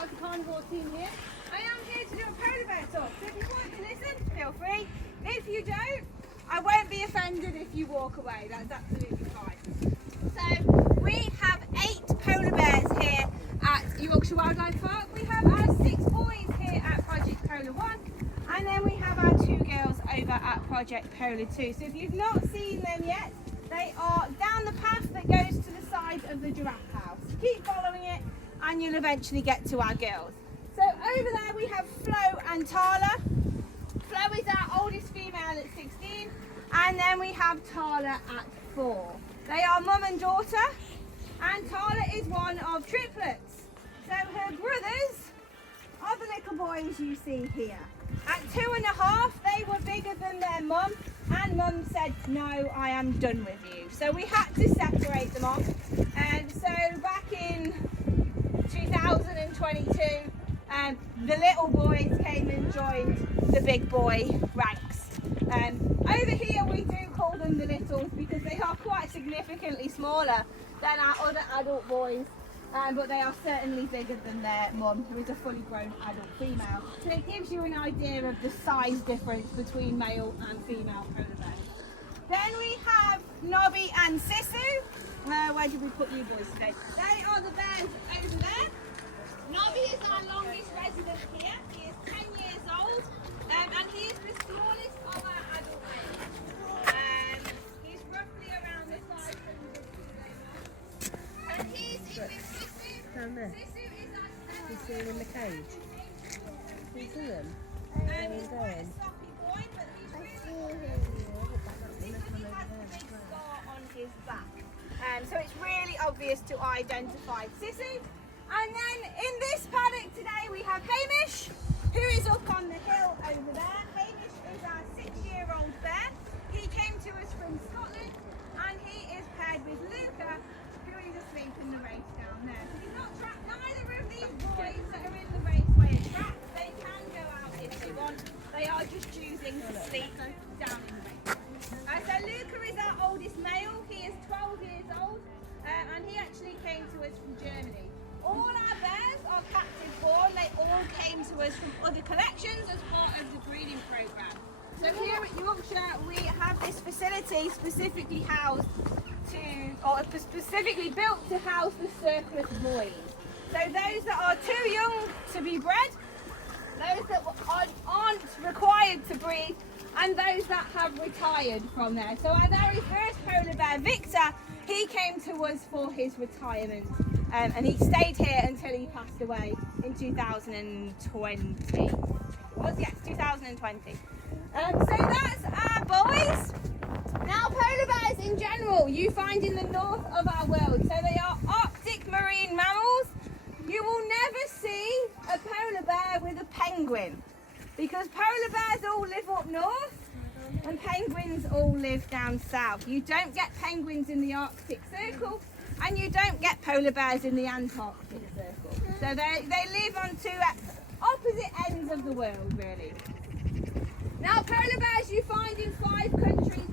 Yorkshire Carnivore team here. I am here to do a polar bear talk, so if you want to listen, feel free. If you don't, I won't be offended if you walk away, that's absolutely fine. So we have 8 polar bears here at Yorkshire Wildlife Park. We have our 6 boys here at Project Polar 1, and then we have our 2 girls over at Project Polar 2. So if you've not seen them yet, they are down the path that goes to the side of the giraffe house. Keep following it and you'll eventually get to our girls. So over there we have Flo and Tala. Flo is our oldest female at 16, and then we have Tala at 4. They are mum and daughter, and Tala is one of triplets. So her brothers are the little boys you see here. At 2.5, they were bigger than their mum, and mum said, no, I am done with you. So we had to separate them off. And so back in 2022, the little boys came and joined the big boy ranks. Over here we do call them the littles because they are quite significantly smaller than our other adult boys. But they are certainly bigger than their mum, who is a fully grown adult female. So it gives you an idea of the size difference between male and female polar bears. Then we have Nobby and Sisu. Where did we put you boys today? They are the bears over there. Nobby is our longest resident here. He is 10 years old, and he is the smallest of our adult males. He's roughly around the 500 kilos. And he's in this Sisu. Down there. Sisu is our You see him in the cage? You see him? he's quite a soppy boy, but he's really because he has a big scar on his back. So it's really obvious to identify Sisu. And then in this paddock today we have Hamish, who is up on the hill over there. Hamish is our 6-year-old bear. He came to us from Scotland, and he is paired with Luca, who is asleep in the race down there. So he's not trapped. Neither of these boys that are in the raceway are trapped. They can go out if they want. They are just choosing to sleep down in the race. So Luca is our oldest male. He is 12 years old, and he actually came to us from Germany. All our bears are captive born. They all came to us from other collections as part of the breeding programme. So here at Yorkshire we have this facility specifically housed specifically built to house the surplus boys. So those that are too young to be bred, those that aren't required to breed, and those that have retired from there. So our very first polar bear, Victor, he came to us for his retirement, and he stayed here until he passed away in 2020. Yes, 2020. So that's our boys. Now polar bears in general you find in the north of our world. So they are Arctic marine mammals. You will never see a polar bear with a penguin, because polar bears all live up north and penguins all live down south. You don't get penguins in the Arctic Circle, and you don't get polar bears in the Antarctic Circle. So they live on 2 opposite ends of the world, really. Now polar bears you find in 5 countries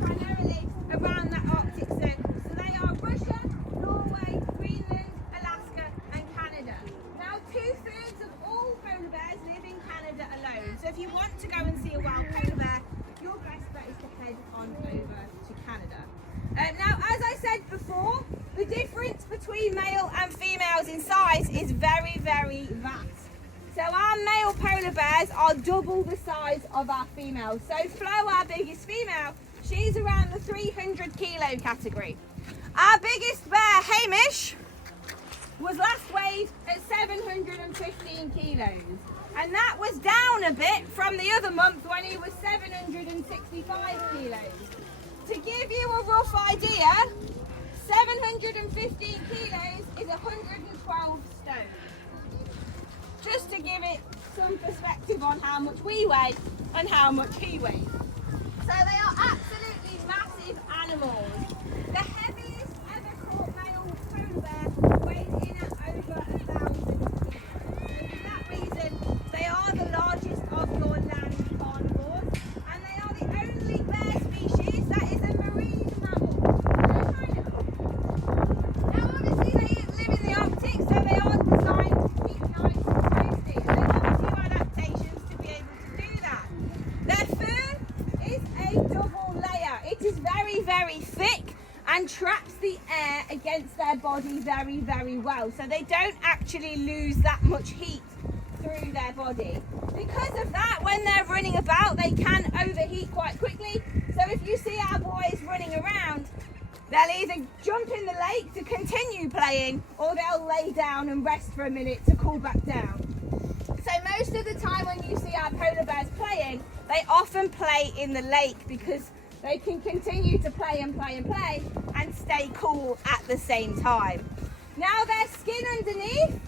primarily around that Arctic Circle. So they are Russia, Norway, Greenland, Alaska and Canada. Now 2/3 of all polar bears live in Canada alone. So if you want to go and see a wild polar bear, your best bet is to head on over to Canada. Now as I said before, the difference between male and females in size is very, very vast. So our male polar bears are double the size of our females. So Flo, our biggest female, she's around the 300 kilo category. Our biggest bear, Hamish, was last weighed at 715 kilos. And that was down a bit from the other month when he was 765 kilos. To give you a rough idea, 715 kilos is 112 stone. Just to give it some perspective on how much we weigh and how much he weighs. So they are absolutely massive animals. The heaviest ever caught male polar bear weighed in at over 1,000 kilos. So for that reason, they are the largest of your land carnivores, and they are the only bear species that is a marine mammal. Kind of cool. Now obviously they live in the Arctic, so they are designed to keep nice sheet is very, very thick and traps the air against their body very, very well. So they don't actually lose that much heat through their body. Because of that, when they're running about, they can overheat quite quickly. So if you see our boys running around, they'll either jump in the lake to continue playing, or they'll lay down and rest for a minute to cool back down. So most of the time when you see our polar bears playing, they often play in the lake because they can continue to play and play and play and stay cool at the same time. Now their skin underneath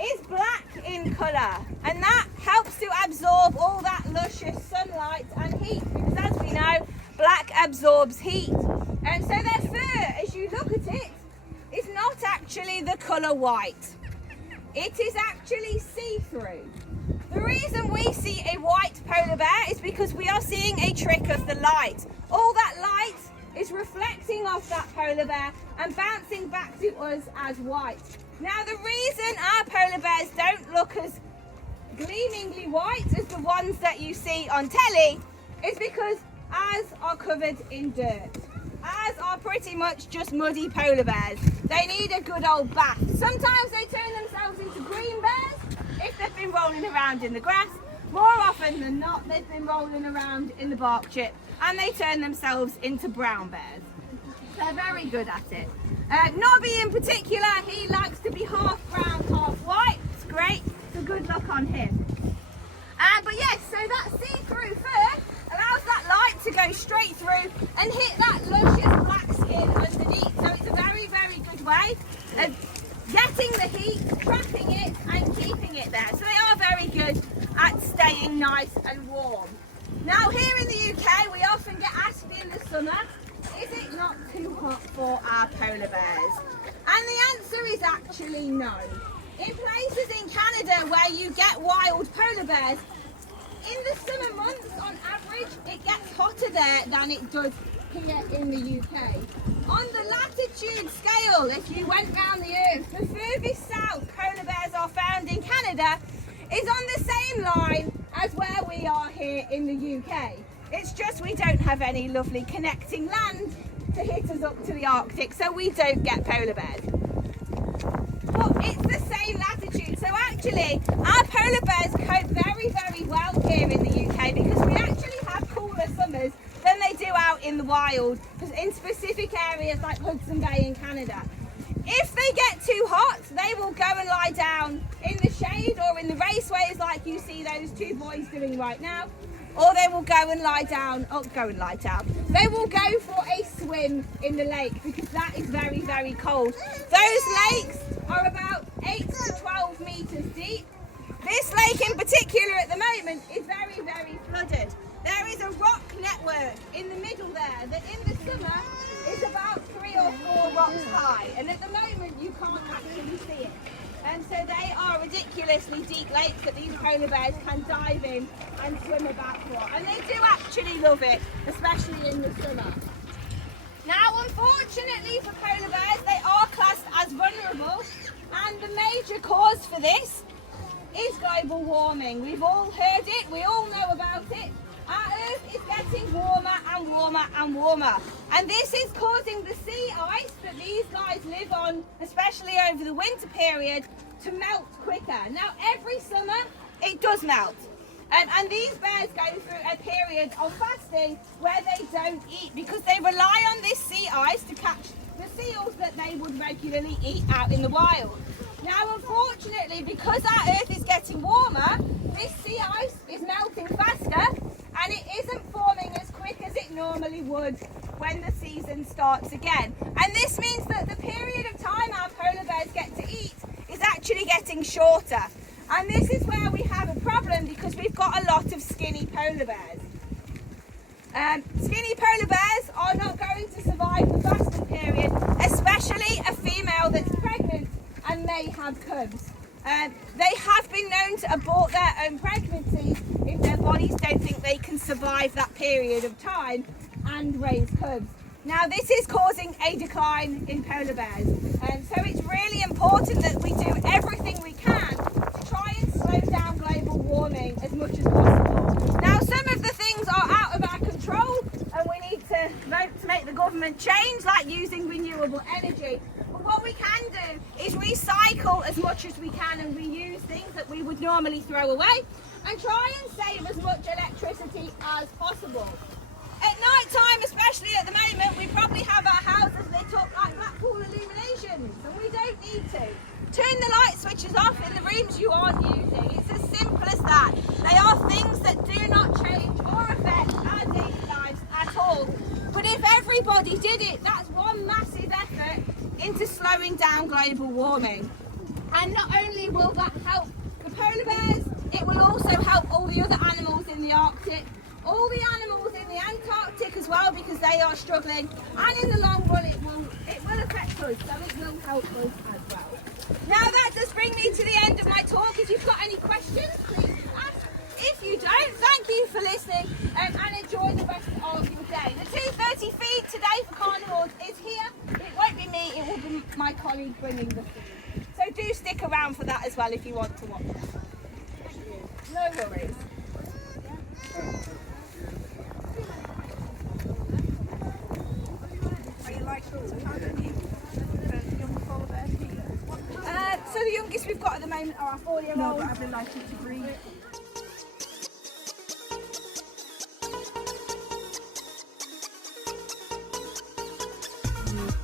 is black in colour, and that helps to absorb all that luscious sunlight and heat, because as we know, black absorbs heat. And so their fur, as you look at it, is not actually the colour white. It is actually see-through. The reason we see a white polar bear is because we are seeing a trick of the light. All that light is reflecting off that polar bear and bouncing back to us as white. Now the reason our polar bears don't look as gleamingly white as the ones that you see on telly is because ours are covered in dirt. Ours are pretty much just muddy polar bears. They need a good old bath. Sometimes they turn themselves into green bears if they've been rolling around in the grass. More often than not, they've been rolling around in the bark chip and they turn themselves into brown bears. They're very good at it. Nobby in particular, he likes to be half brown, half white. It's great. It's a good look on him. But yes, so that see-through fur allows that light to go straight through and hit that luscious black skin underneath. So it's a very, very good way of getting the heat, trapping it and keeping it there. So they are very good at staying nice and warm. Now here in the UK, we often get asked in the summer, is it not too hot for our polar bears? And the answer is actually no. In places in Canada where you get wild polar bears, in the summer months, on average, it gets hotter there than it does here in the UK. On the latitude scale, if you went round the earth, the furthest south polar bears are found in Canada is on the same line as where we are here in the UK. It's just we don't have any lovely connecting land to hit us up to the Arctic, so we don't get polar bears. But it's the same latitude, so actually our polar bears cope very, very well here in the UK because we actually have cooler summers than they do out in the wild, in specific areas like Hudson Bay in Canada. If they get too hot, they will go and lie down in the shade or in the raceways like you see those two boys doing right now, or they will go and lie down, they will go for a swim in the lake because that is very, very cold. Those lakes are about 8 to 12 metres deep. This lake in particular at the moment is very, very flooded. There is a rock network in the middle there that in the summer is about 3 or 4 rocks high, and at the moment you can't actually see it. And so they are ridiculously deep lakes that these polar bears can dive in and swim about for. And they do actually love it, especially in the summer. Now, unfortunately for polar bears, they are classed as vulnerable, and the major cause for this is global warming. We've all heard it, we all know about it. Our Earth is getting warmer and warmer and warmer, and this is causing the sea ice that these guys live on, especially over the winter period, to melt quicker. Now every summer it does melt, and these bears go through a period of fasting where they don't eat because they rely on this sea ice to catch the seals that they would regularly eat out in the wild. Now unfortunately, because our Earth is getting warmer, this sea ice is melting faster and it isn't forming as quick as it normally would when the season starts again. And this means that the period of time our polar bears get to eat is actually getting shorter. And this is where we have a problem because we've got a lot of skinny polar bears. Skinny polar bears are not going to survive the fasting period, especially a female that's pregnant and may have cubs. They have been known to abort their own pregnancies if their bodies don't think they can survive that period of time and raise cubs. Now this is causing a decline in polar bears, and so it's really important that we do everything we can to try and slow down global warming as much as possible. Now some of the things are out of our control and we need to vote climate change, like using renewable energy. But what we can do is recycle as much as we can and reuse things that we would normally throw away, and try and save as much electricity as possible. At night time, especially at the moment, we probably have our houses lit up like Blackpool illuminations, and we don't need to. Turn the light switches off in the rooms you aren't using. It's as simple as that. They are things that do not change or affect our daily lives at all. But if everybody did it, that's one massive effort into slowing down global warming. And not only will that help the polar bears, it will also help all the other animals in the Arctic, all the animals in the Antarctic as well, because they are struggling, and in the long run it will affect us, so it will help us as well. Now that does bring me to the end of my talk. If you've got any questions, please ask. If you don't, thank you for listening, and enjoy the rest of your day. The 2:30 feed today for carnivores is here. It won't be me, it will be my colleague bringing the food. So do stick around for that as well if you want to watch that. No worries. So the youngest we've got at the moment are our 4-year-olds. No, but I've been likely to breed. Mm.